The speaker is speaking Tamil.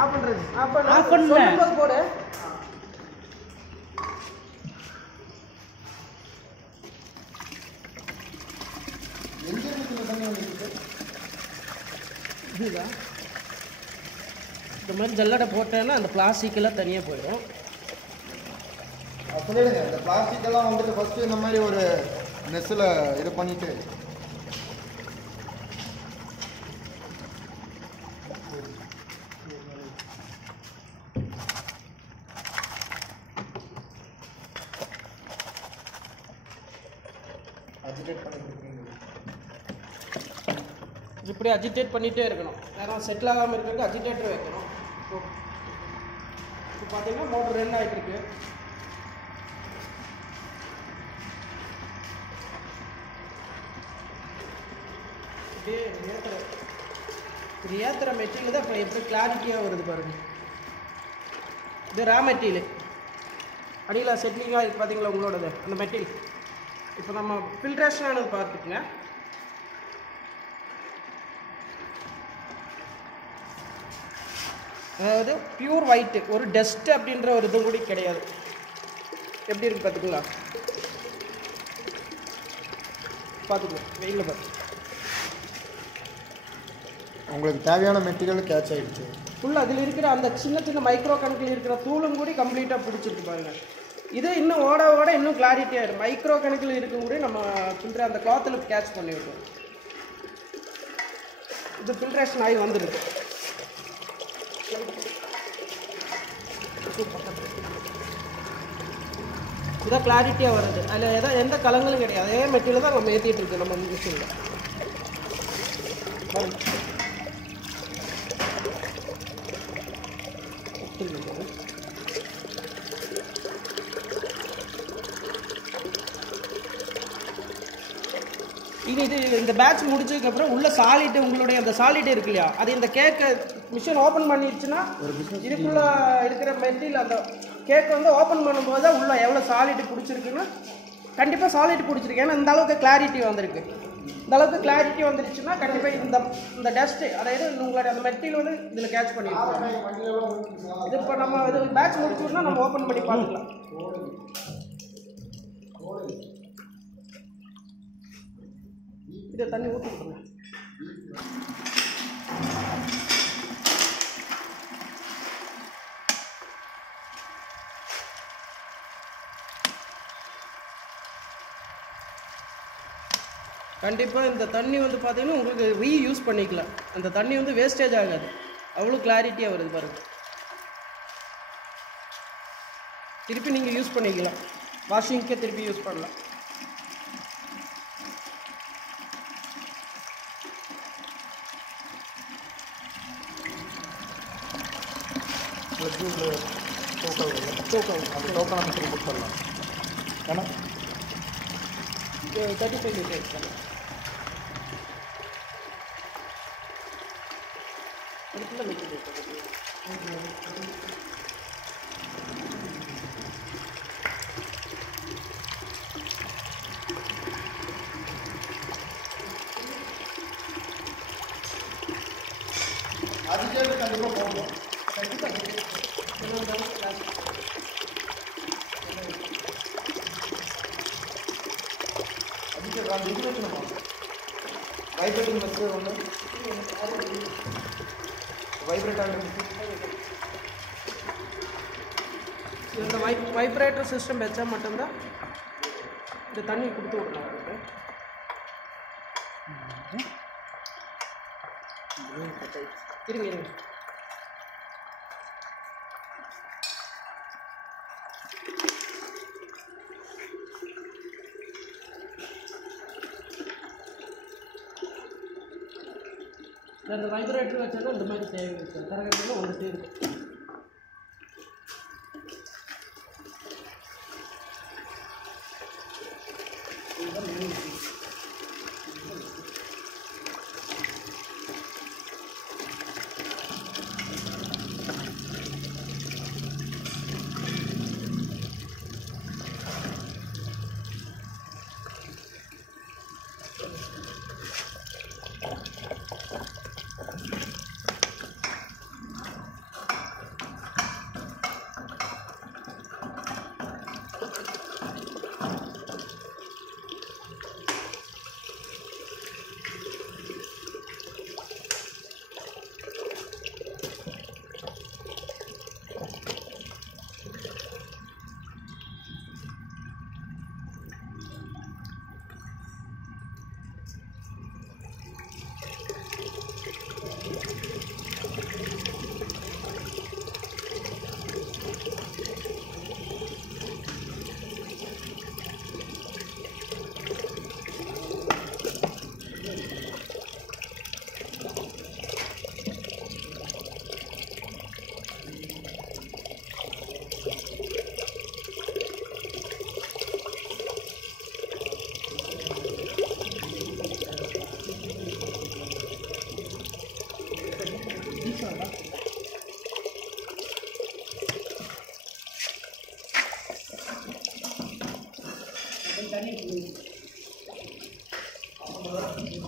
ஆஃப் பண்றது. ஆஃப் பண்ணு. சொல்லும்போது போடு. இதுதான் இந்த மாதிரி ஜல்லடை போட்டேன்னா அந்த பிளாஸ்டிக்கெல்லாம் தனியாக போயிடும். சொல்லிடுங்க. இந்த பிளாஸ்டிக் எல்லாம் வந்துட்டு ஃபர்ஸ்ட் இந்த மாதிரி ஒரு மெஸ்ஸில் இது பண்ணிட்டு அஜிடேட் பண்ணிட்டு இருக்கீங்க. இப்படி அஜிடேட் பண்ணிகிட்டே இருக்கணும். ஏன்னா செட்டில் ஆகாமல் இருக்கிறதுக்கு அஜிடேட்டர் வைக்கணும். இப்போ பார்த்தீங்கன்னா மோட்டர் ரன் ஆகிட்டு இருக்கு. இப்படியே ஏற்றுற மெட்டீரியல் தான் இப்போ எப்படி கிளாரிட்டியாக வருது பாருங்கள். இது ரா மெட்டீரியல். அடியில் செட்டிலிங்காக இருக்குது பார்த்தீங்களா உங்களோடது அந்த மெட்டீரியல். இப்போ நம்ம ஃபில்ட்ரேஷன் ஆனது பார்த்துக்குங்க. அதாவது பியூர் ஒயிட்டு, ஒரு டஸ்ட் அப்படின்ற ஒரு இது கூட கிடையாது. எப்படி இருக்கு பார்த்துங்களா? பார்த்துக்கலாம் வெயிலில் பார்த்து. உங்களுக்கு தேவையான மெட்டீரியல் கேட்ச் ஆகிடுச்சு. ஃபுல்லாக அதில் இருக்கிற அந்த சின்ன சின்ன மைக்ரோ கணக்கில் இருக்கிற தூளும் கூட கம்ப்ளீட்டாக பிடிச்சிருக்கு பாருங்கள். இது இன்னும் ஓட ஓட இன்னும் கிளாரிட்டி ஆகிடும். மைக்ரோ கணக்கில் இருக்கும் கூட நம்ம ஃபில்டர் அந்த கிளாத்தில் கேட்ச் பண்ணி விட்டோம். இது ஃபில்ட்ரேஷன் ஆகி வந்துடுது. இதான் கிளாரிட்டியாக வருது. அதில் எந்த கலங்களும் கிடையாது. அதே மெட்டீரியல் தான் நம்ம ஏற்றிட்டு இருக்கு நம்ம மிஷினில். இது இந்த பேட்ச் முடிச்சதுக்கப்புறம் உள்ள சாலிட் உங்களுடைய அந்த சாலிட் இருக்கு இல்லையா, அது இந்த கேக்கை மிஷின் ஓப்பன் பண்ணிடுச்சுன்னா இதுக்குள்ள இருக்கிற மெட்டீரியல் அந்த கேக் வந்து ஓப்பன் பண்ணும்போது தான் உள்ள எவ்வளோ சாலிட் பிடிச்சிருக்குன்னா கண்டிப்பாக சாலிட் பிடிச்சிருக்கு. ஏன்னா இந்த அளவுக்கு கிளாரிட்டி வந்திருக்கு. இந்த அளவுக்கு கிளாரிட்டி வந்துருச்சுன்னா கண்டிப்பாக இந்த டஸ்ட்டு அதாவது உங்களுடைய அந்த மெட்டீரியல் வந்து இதில் கேட்ச் பண்ணியிருக்கோம். இது இப்போ நம்ம இது பேட்ச் முடிச்சோம்னா நம்ம ஓப்பன் பண்ணி பார்த்துக்கலாம். இதை தண்ணி ஊற்றி விட்டுருங்க. கண்டிப்பாக இந்த தண்ணி வந்து பார்த்தீங்கன்னா உங்களுக்கு ரீயூஸ் பண்ணிக்கலாம். அந்த தண்ணி வந்து வேஸ்டேஜ் ஆகாது. அவ்வளோ கிளாரிட்டியாக வருது பாருங்கள். திருப்பி நீங்கள் யூஸ் பண்ணிக்கலாம். வாஷிங்க்கே திருப்பி யூஸ் பண்ணலாம். டோக்கன் புக் பண்ணலாம். ஏன்னா 35 லிட்டர்ஸ் தான். அதுக்குள்ள மெட்டீரியல் அதுக்கே கண்டிப்பாக போகணும். வைப்ரேட்டிங் மெஸ் ஒன்று வைப்ரேட் ஆகிற இந்த வைப்ரேட்டர் சிஸ்டம் வச்சா மட்டும்தான் இந்த தண்ணி கொடுத்து விடணும் அவருக்கு. இருங்க இருங்க. அந்த வைப்ரேட்டர் வச்சாலும் இந்த மாதிரி தேவை இருக்குது. கரகத்தில் வந்துட்டே இருக்கு. Sorry.